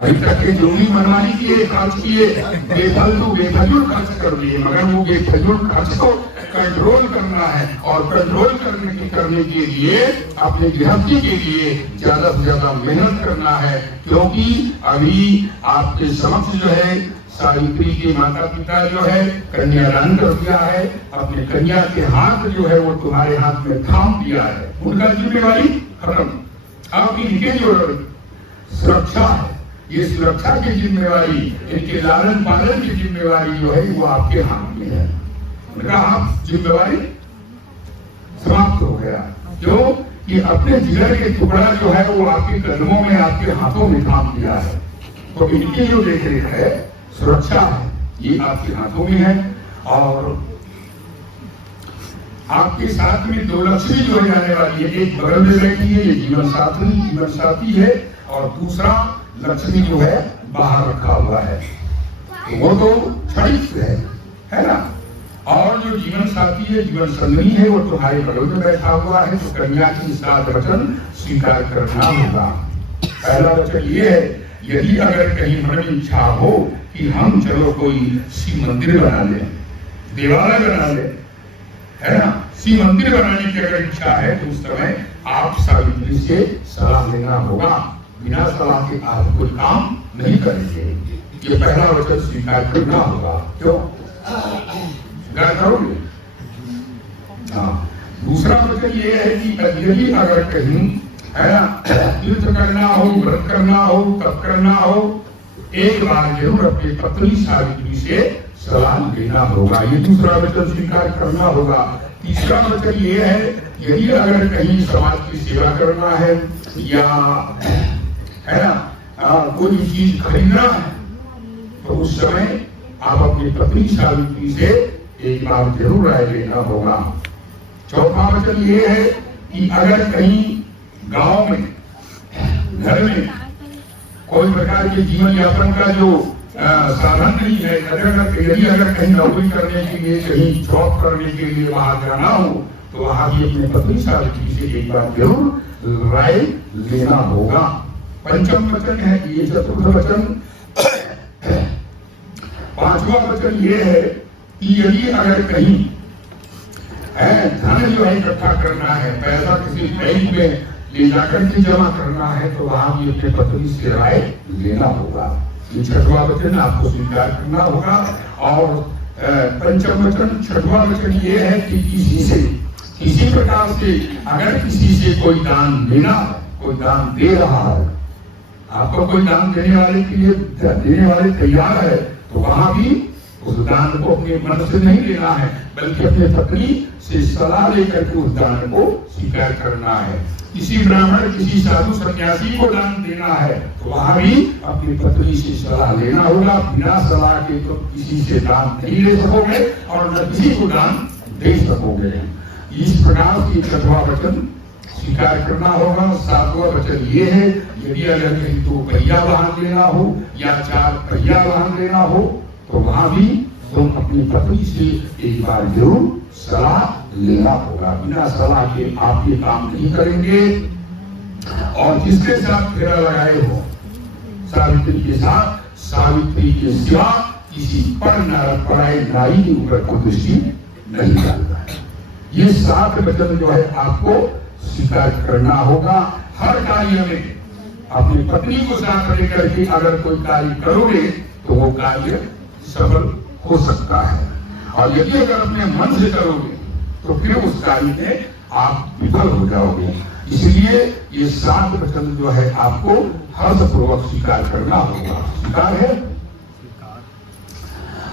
अभी तक के जो भी मनमानी किए, खर्च किए, बेफजूल खर्च कर दिए, मगर वो बेफजूल खर्च को कंट्रोल करना है। और कंट्रोल करने के लिए अपने गृहस्थी के लिए ज्यादा से ज्यादा मेहनत करना है, क्योंकि अभी आपके समक्ष जो है सावित्री के माता पिता जो है कन्यादान कर दिया है, अपने कन्या के हाथ जो है वो तुम्हारे हाथ में थाम दिया है, उनका जिम्मेवारी खत्म। आपकी इनके जो सुरक्षा है, ये सुरक्षा की जिम्मेवारी, इनके लालन पालन की जिम्मेवारी जो है वो आपके हाथ में है। उनका आप जिम्मेवारी समाप्त हो गया, जो कि अपने जिगर के टुकड़ा जो है वो आपके कदमों में, आपके हाथों में थाम दिया है। तो इनकी जो देख रेख है, सुरक्षा है, ये आपके हाथों में है। और आपके साथ में दो लक्ष्मी जो है आने वाली है, एक बगल में बैठी है, ये जीवन साथी है, और दूसरा लक्ष्मी जो है बाहर रखा हुआ है, तो वो तो क्षणिक है ना। और जो जीवन साथी है, जीवन संगनी है, वो तुम्हारे बगल में बैठा हुआ है, तो कन्या की 7 वचन स्वीकार करना होगा। पहला वचन ये है, यदि अगर कहीं मन में इच्छा हो कि हम चलो कोई शिव मंदिर बना ले, देवालय बना ले, है ना, शिव मंदिर बनाने की अगर इच्छा है तो उस समय आप सावित्री से सलाह लेना होगा। बिना सलाह के आप कोई काम नहीं करेंगे। ये पहला वचन स्वीकार करना होगा। क्यों करोगे? हाँ। दूसरा वचन ये है कि यदि अगर कहीं, है ना, तीर्थ करना हो, व्रत करना हो, तप करना हो, एक बार जरूर अपनी पत्नी सावित्री से सलाह लेना होगा। ये दूसरा वचन स्वीकार करना होगा। तीसरा वचन ये है, यदि अगर कहीं समाज की सेवा करना है या, है ना, कोई चीज खरीदना है, तो उस समय आप अपनी पत्नी सावित्री से एक बार जरूर राय लेना होगा। चौथा वचन ये है कि अगर कहीं गांव में, घर में कोई प्रकार के जीवन यापन का जो साधन नहीं है, यदि अगर कहीं नौकरी करने के लिए, कहीं जॉब करने के लिए वहां जाना हो, तो वहां भी अपने पत्नी सावित्री से एक बार जरूर राय लेना होगा। पंचम वचन है ये, चतुर्थ वचन। पांचवा वचन ये है कि यदि अगर कहीं धन जो है इकट्ठा करना है, पैसा किसी बैंक में ले जाकर के जमा करना है, तो वहां भी अपने पत्नी से राय लेना होगा। ये छठवां वचन आपको स्वीकार करना होगा। और पंचम वचन, छठवां वचन ये है कि किसी प्रकार से अगर किसी से कोई दान लेना है, कोई दान दे रहा है, आपको कोई दान देने वाले तैयार है, तो वहां भी उस दान को अपने मन से नहीं लेना है, बल्कि अपने पत्नी से सलाह लेकर के उस दान को स्वीकार करना है। किसी ब्राह्मण, किसी साधु सन्यासी को दान देना है, तो वहां भी अपनी पत्नी से सलाह लेना होगा। बिना सलाह के तो किसी से दान नहीं ले सकोगे और न किसी को दान दे सकोगे। इस प्रकार की छठवां वचन स्वीकार करना होगा। सातवां वचन ये है, यदि अगर कहीं 2 पहिया वाहन लेना हो या 4 पहिया वाहन लेना हो, तो वहां भी तुम अपनी पत्नी से एक बार जरूर सलाह लेना होगा। बिना सलाह के आप ये काम नहीं करेंगे। और जिसके साथ फेरा लगाए हो सावित्री के साथ, सावित्री के सिवा किसी पराई नारी के ऊपर कोई दृष्टि नहीं डालता है। ये 7 वचन जो है आपको स्वीकार करना होगा। हर कार्य में अपनी पत्नी को साथ लेकर के अगर कोई कार्य करोगे तो वो कार्य सफल हो सकता है, और यदि अगर अपने मन से करोगे तो फिर उस कार्य में आप विफल हो जाओगे। इसलिए ये 7 वचन जो है आपको हर्षपूर्वक स्वीकार करना होगा। स्वीकार है।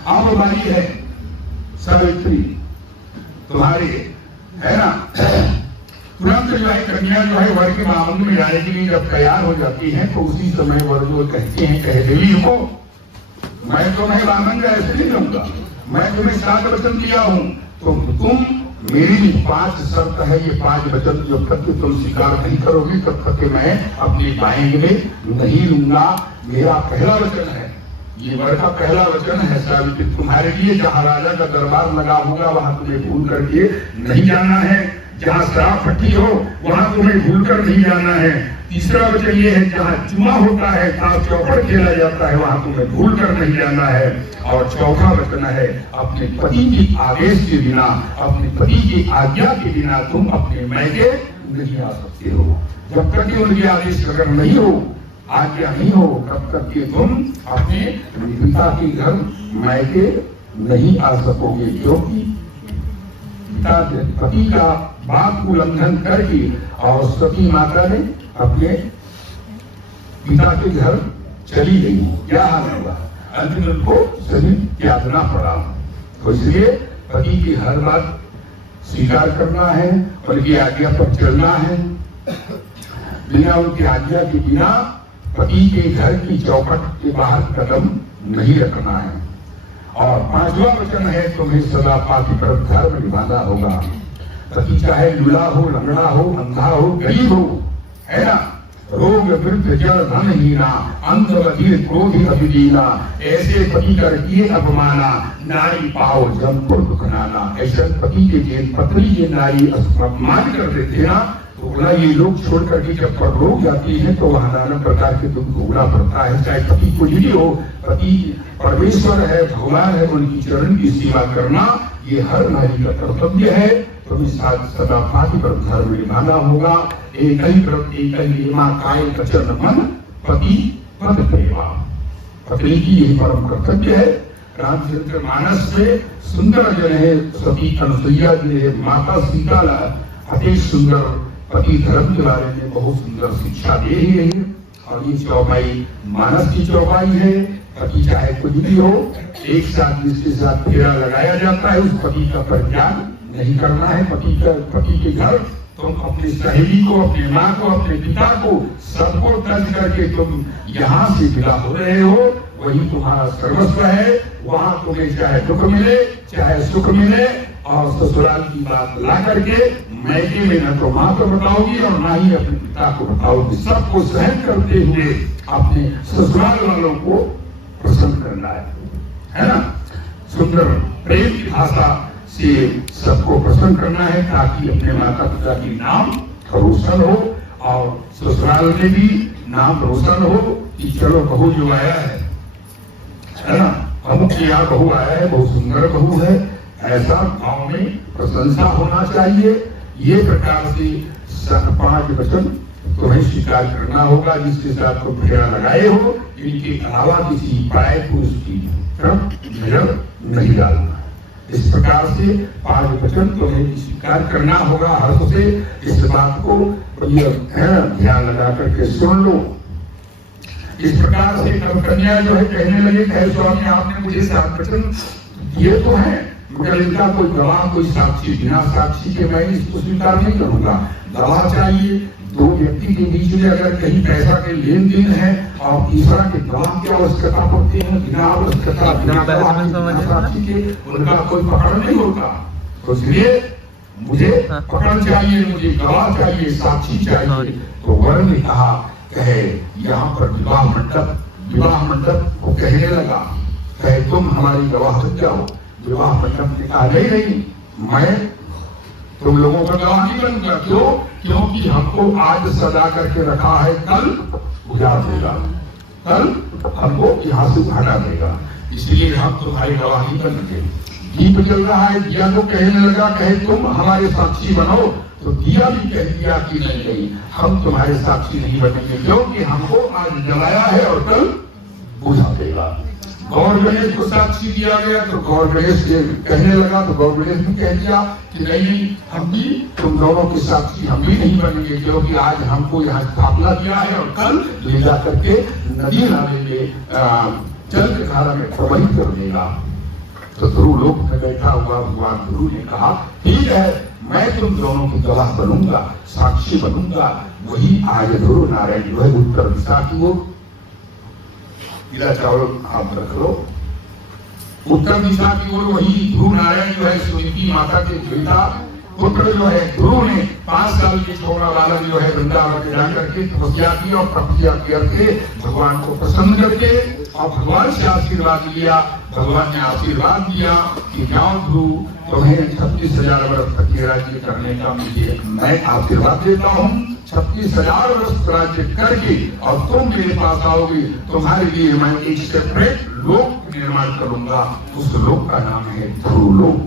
अब बारी है सावित्री तुम्हारी, है ना। तुरंत जो है कन्या जो है वर के मामले में जाने के लिए जब तैयार हो जाती है, तो उसी समय वर जो कहते हैं, कह देवी को मैं तुम्हें वामन का ऐसे नहीं दूंगा, मैं तुम्हें 7 वचन दिया हूं, तो तुम मेरी भी 5 शर्त है। ये 5 वचन जब तक तुम स्वीकार नहीं करोगी तब तक मैं अपनी बाएंगे में नहीं लूंगा। मेरा पहला वचन है, ये वर का पहला वचन है सावित्री तुम्हारे लिए। जहाँ राजा का दरबार लगा होगा वहां तुम्हें भूल करके नहीं जाना है। जहाँ शराब फटी हो वहां तुम्हें भूल कर नहीं जाना है। तीसरा वचन ये है, जहाँ जुआ होता है, जहाँ चौपड़ खेला जाता है, वहां तुम्हें भूल कर नहीं जाना है। और चौथा वचन है, अपने पति के आदेश के बिना, अपने पति की आज्ञा के बिना तुम अपने मैके नहीं आ सकते हो। जब तक कि उनके आदेश अगर नहीं हो, आज्ञा नहीं हो, तब तक कि तुम अपने पिता के घर मैके नहीं आ सकोगे। क्योंकि पति का बात को उल्लंघन करके और सती माता ने अपने पिता के घर चली गई, क्या हाल होगा? अंत में उनको सभी त्यागना पड़ा। तो इसलिए पति की हर बात स्वीकार करना है, उनकी आज्ञा पर चलना है। बिना उनकी आज्ञा के बिना पति के घर की चौखट के बाहर कदम नहीं रखना है। और पांचवा वचन है, तुम्हें सदा पातिव्रत धर्म निभाना होगा। पति चाहे लूला हो, लंगड़ा हो, अंधा हो, गरीब हो, है ना, रोग वृद्ध जल धनहीना, अंध बधिर क्रोधी अभिदीना, ऐसे पति कर किए अपमाना, नारी पाओ जमपुर दुखनाना। ऐसे पति के जिन पत्नी ये नारी अपमान करते थे ना, तो बोला ये लोग छोड़ करके जब परलोक जाती है तो वहां नाना प्रकार के दुख भोगना पड़ता है। चाहे पति कोई भी हो, पति परमेश्वर है, भगवान है, उनकी चरण की सेवा करना ये हर नारी का कर्तव्य है। तो सदा पातिव्रत धर्म निभाना होगा। एक ही व्रत एक ही नियमा काय वचन मन पति पद प्रेमा, पत्नी की यही परम कर्तव्य है। रामचरित्र मानस में सुंदर जो है सती अनुसुईया जो है माता सीता अति सुंदर पति धर्म के बारे में बहुत सुंदर शिक्षा दे ही रही है। और ये चौपाई मानस की चौपाई है। पति चाहे कुछ भी हो, एक साथ जिसके साथ फेरा लगाया जाता है, उस पति का परित्याग नहीं करना है। पति के घर तुम अपनी सहेली को, अपनी माँ को, अपने पिता को, सबको तज करके तुम यहाँ से विदा हो रहे हो, वही तुम्हारा सर्वस्व है। वहां तुम्हें चाहे दुख मिले चाहे सुख मिले, और ससुराल की बात ला करके मैके में न तो माँ को बताओगी और ना ही अपने पिता को बताओगी। सबको सहन करते हुए अपने ससुराल वालों को प्रसन्न करना है ना। सुंदर प्रेम की भाषा से सबको प्रसन्न करना है, ताकि अपने माता पिता की नाम रोशन हो और ससुराल में भी नाम रोशन हो कि चलो बहू जो आया है ना, अमुक के यहाँ बहू आया है, बहुत सुंदर बहू है, ऐसा गांव में प्रशंसा होना चाहिए। ये प्रकार से 5 वचन तुम्हें स्वीकार करना होगा, जिसके साथ तुम फेरा लगाए हो। इनके अलावा किसी पराये पुरुष की तरफ नजर नहीं डालना। इस प्रकार से 5 वचन तुम्हें स्वीकार करना होगा हर्ष से। इस बात को ध्यान लगा करके सुन लो। इस प्रकार से कन्या जो है कहने लगे, कहे स्वामी आपने मुझे 7 वचन दिए तो है, मगर इनका कोई गवाह, कोई साक्षी, बिना साक्षी के मैं इसको स्वीकार नहीं करूंगा। गवाह चाहिए। 2 व्यक्ति के बीच में अगर कहीं पैसा के लेन देन है और तीसरा के गवाह की आवश्यकता पड़ती है, बिना आवश्यकता बिना साक्षी के उनका कोई पकड़ नहीं होता। तो इसलिए मुझे पकड़ चाहिए, मुझे गवाह चाहिए, साक्षी चाहिए। तो वर ने कहा, कहे यहाँ पर विवाह मंडप को कहने लगा, कहे तुम हमारी गवाह बन जाओ। विवाह मंडप ने कहा, नहीं, मैं तुम लोगों का गवाह नहीं बनूंगा। क्यों? क्योंकि हमको आज सजा करके रखा है, कल उजाड़ देगा, कल हमको यहाँ से भागा देगा, इसलिए हम तुम्हारी गवाह नहीं बनेंगे। दीप जल रहा है, दिया तो कहने लगा, कहे तुम हमारे साक्षी बनो। तो दिया भी कह दिया कि नहीं, हम तुम्हारे साक्षी नहीं बनेंगे, क्योंकि हमको आज जलाया है और कल बुझा देगा। गौर गणेश को साक्षी दिया गया, तो गौर गणेश कहने लगा, तो गौर गणेश भी कह दिया कि नहीं, हम भी तुम दोनों के साक्षी हम भी नहीं बनेंगे, क्योंकि आज हमको यहाँ स्थापना किया है और कल ले जा करके नदी नाले में जल के धारा में प्रवाहित कर देगा। तो ध्रुव लोक में बैठा हुआ भगवान ध्रुव ने कहा, ठीक है, मैं तुम दोनों की गवाह बनूंगा, साक्षी बनूंगा। वही आज ध्रुव नारायण जो है उत्तर दिशा की ओर, गिरा चावल आप रख लो, उत्तर दिशा की ओर वही ध्रुव नारायण जो है सुनीति माता के बेटा पुत्र जो है ध्रुव ने 5 साल के छोटा बालक जो है वृंदावन में जाकर के तपस्या की और तपस्या करके भगवान को प्रसन्न करके और भगवान से आशीर्वाद लिया। भगवान ने आशीर्वाद दिया कि जाओ ध्रुव, तुम्हें 36,000 वर्ष तक के राज्य करने का मुझे मैं आशीर्वाद देता हूँ। 36,000 वर्ष राज्य करके और तुम मेरे पास आओगे, तुम्हारे लिए मैं एक सेपरेट लोक निर्माण करूंगा। उस लोक का नाम है ध्रुव लोक।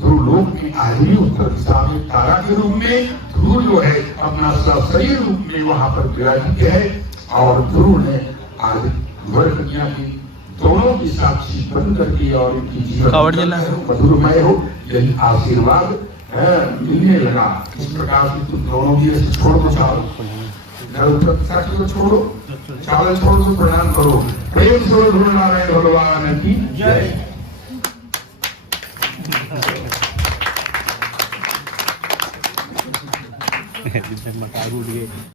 ध्रुव लोक में आदमी उत्तर दिशा में तारा के रूप में, ध्रुव जो है अपना सही रूप में वहां पर विराजित है। और ध्रुव ने आज वर कन्या की दोनों की साक्षी बन करके और इनकी जीवन मधुरमय हो, यही आशीर्वाद मिलने लगा। इस प्रकार से तुम दोनों की छोड़ दो, साक्षी को छोड़ो, चावल छोड़ दो, प्रणाम करो, प्रेम से ध्रुव नारायण भगवान की जय। मकारू